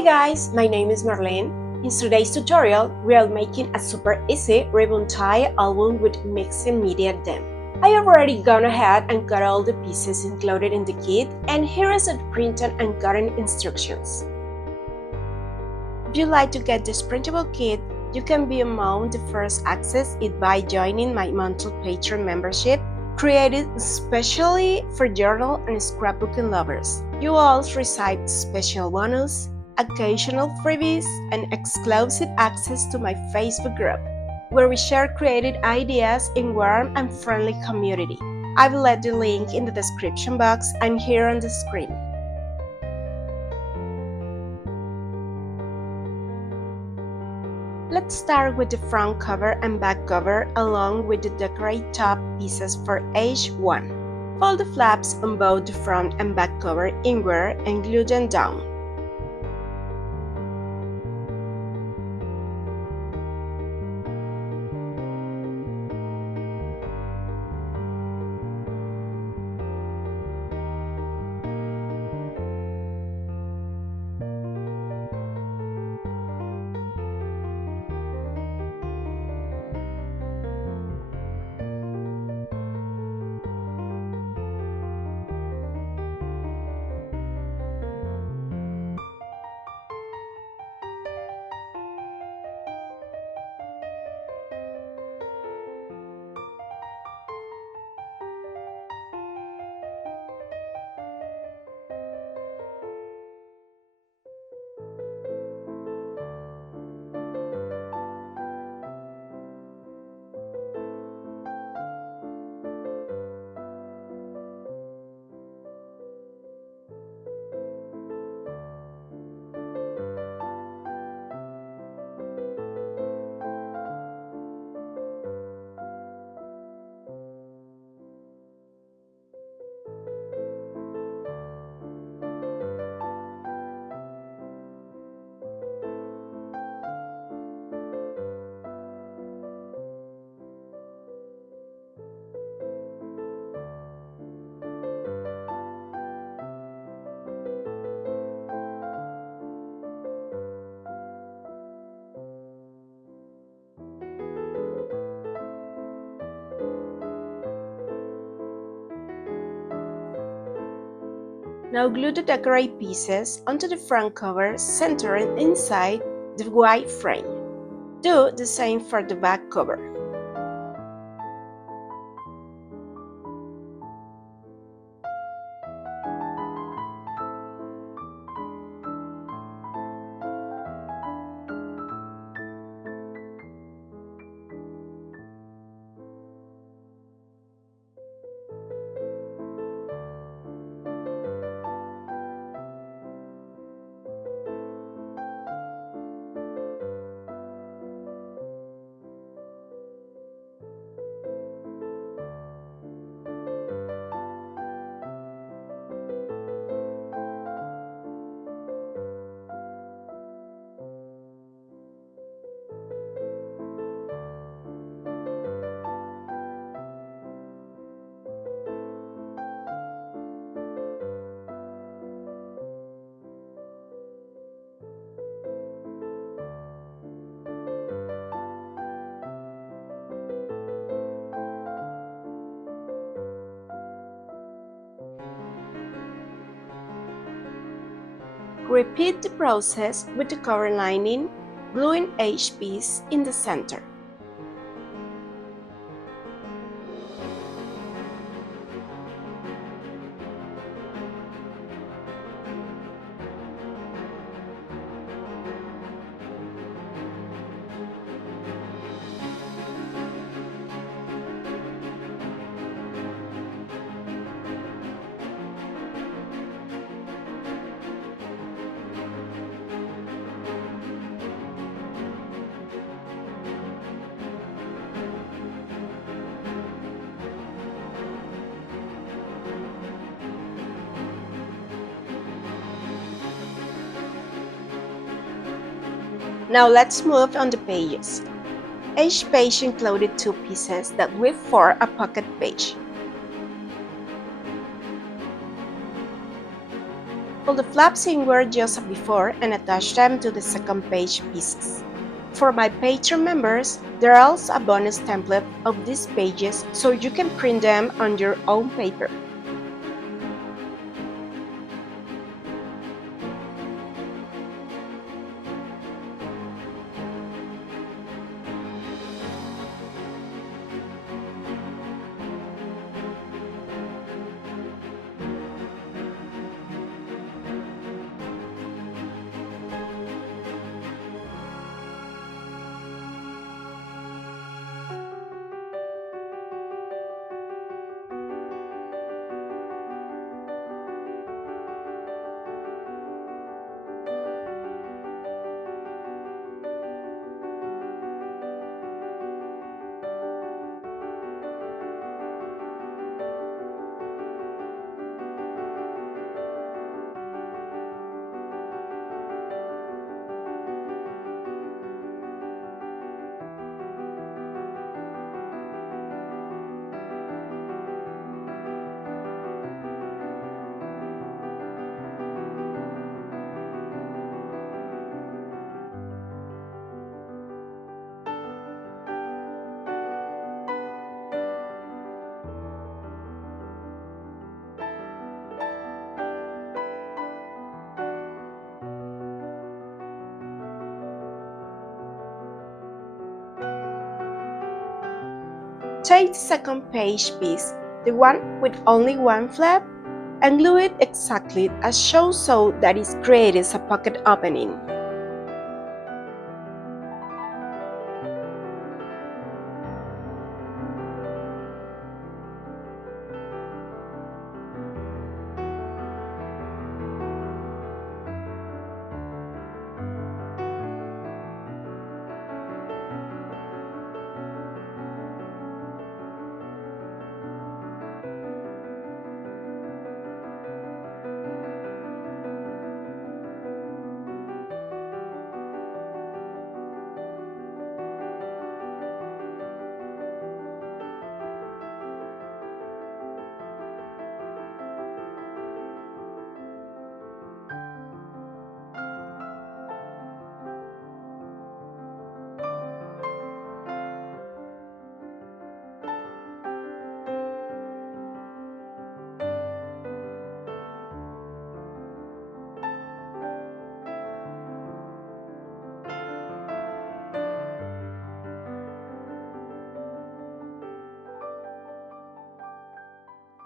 Hi guys, my name is Marlene. In today's tutorial, we are making a super easy ribbon tie album with mixed media them. I have already gone ahead and cut all the pieces included in the kit, and here is the printed and cutting instructions. If you like to get this printable kit, you can be among the first access it by joining my monthly Patreon membership, created especially for journal and scrapbooking lovers. You will also receive special bonus, occasional freebies, and exclusive access to my Facebook group, where we share creative ideas in warm and friendly community. I will leave the link in the description box and here on the screen. Let's start with the front cover and back cover along with the decorate top pieces for each one. Fold the flaps on both the front and back cover inward and glue them down. Now glue the decorate pieces onto the front cover, centering inside the white frame. Do the same for the back cover. Repeat the process with the cover lining, gluing each piece in the center. Now let's move on the pages. Each page included two pieces that will form a pocket page. Pull the flaps inward just as before and attach them to the second page pieces. For my Patreon members, there are also a bonus template of these pages so you can print them on your own paper. Take the second page piece, the one with only one flap, and glue it exactly as shown so that it creates a pocket opening.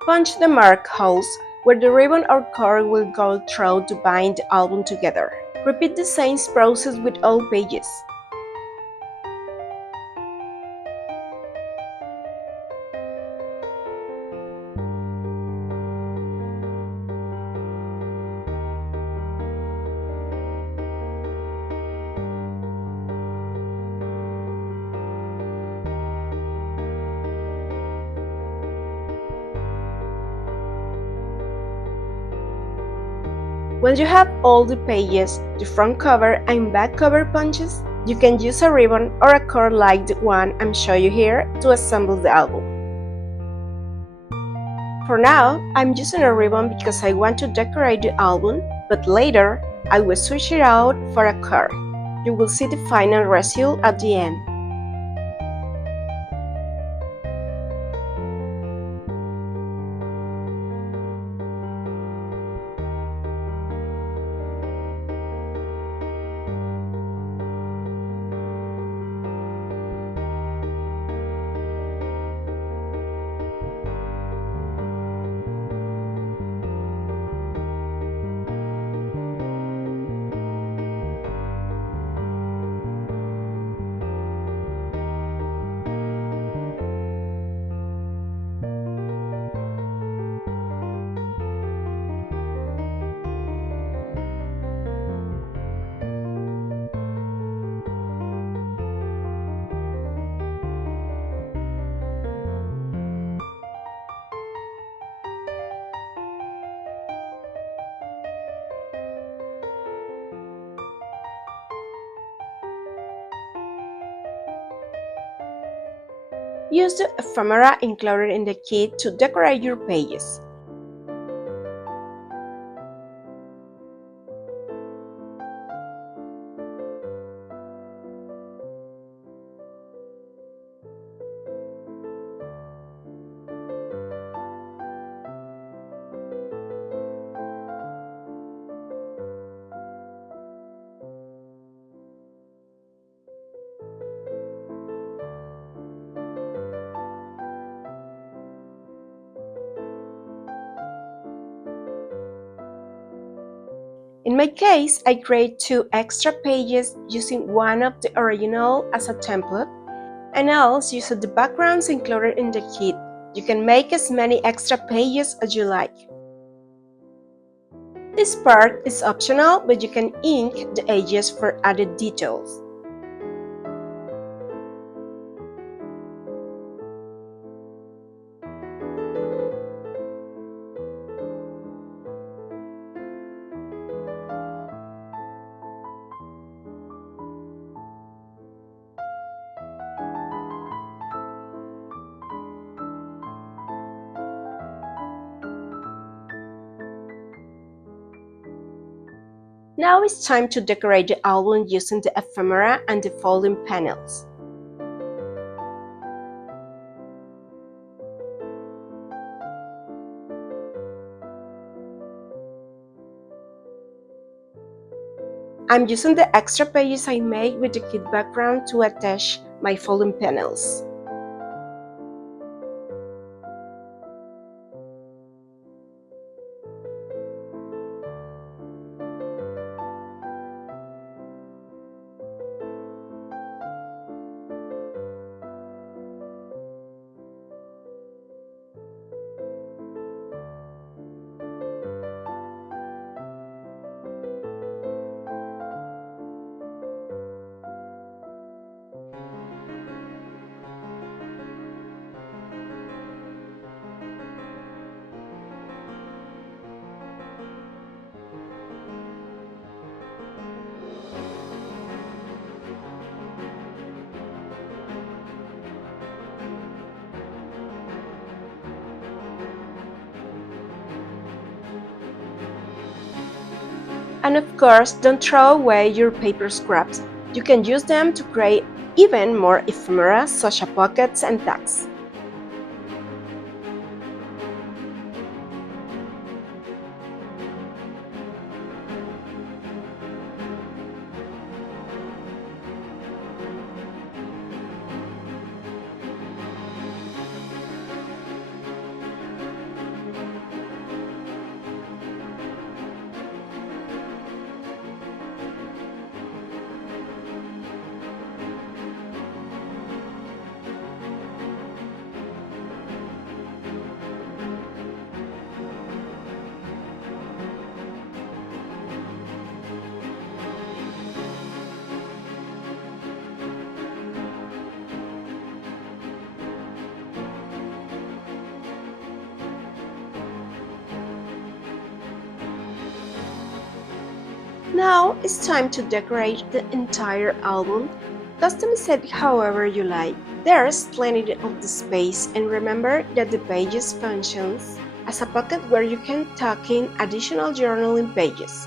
Punch the marked holes where the ribbon or cord will go through to bind the album together. Repeat the same process with all pages. When you have all the pages, the front cover and back cover punches, you can use a ribbon or a cord like the one I'm showing you here to assemble the album. For now, I'm using a ribbon because I want to decorate the album, but later I will switch it out for a cord. You will see the final result at the end. Use the ephemera included in the kit to decorate your pages. In my case, I create 2 extra pages using one of the original as a template, and else use the backgrounds included in the kit. You can make as many extra pages as you like. This part is optional, but you can ink the edges for added details. Now it's time to decorate the album using the ephemera and the folding panels. I'm using the extra pages I made with the kit background to attach my folding panels. And of course, don't throw away your paper scraps. You can use them to create even more ephemera such as pockets and tags. Now it's time to decorate the entire album. Customize it however you like. There's plenty of the space, and remember that the pages functions as a pocket where you can tuck in additional journaling pages.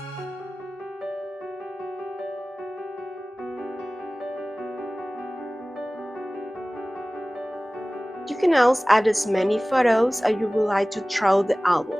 You can also add as many photos as you would like to through the album.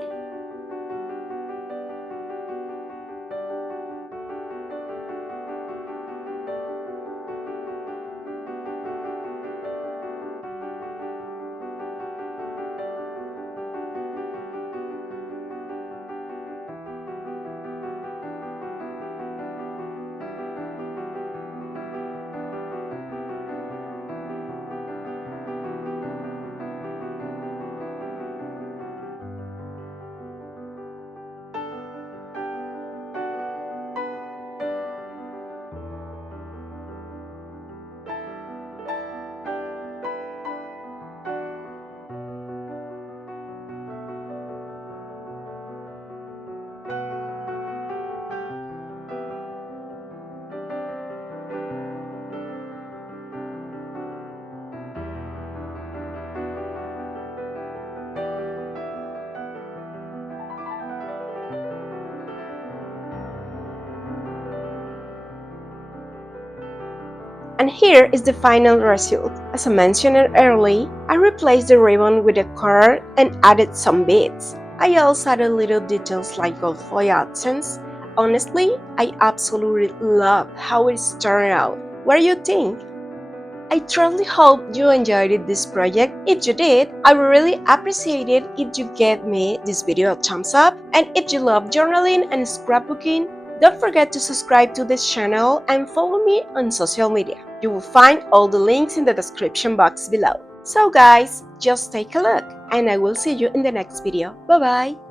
And here is the final result. As I mentioned earlier, I replaced the ribbon with a card and added some beads. I also added little details like gold foil accents. Honestly, I absolutely love how it's turned out. What do you think? I truly hope you enjoyed this project. If you did, I would really appreciate it if you gave me this video a thumbs up. And if you love journaling and scrapbooking, Don't forget to subscribe to this channel and follow me on social media. You will find all the links in the description box below. So guys, just take a look and I will see you in the next video. Bye bye!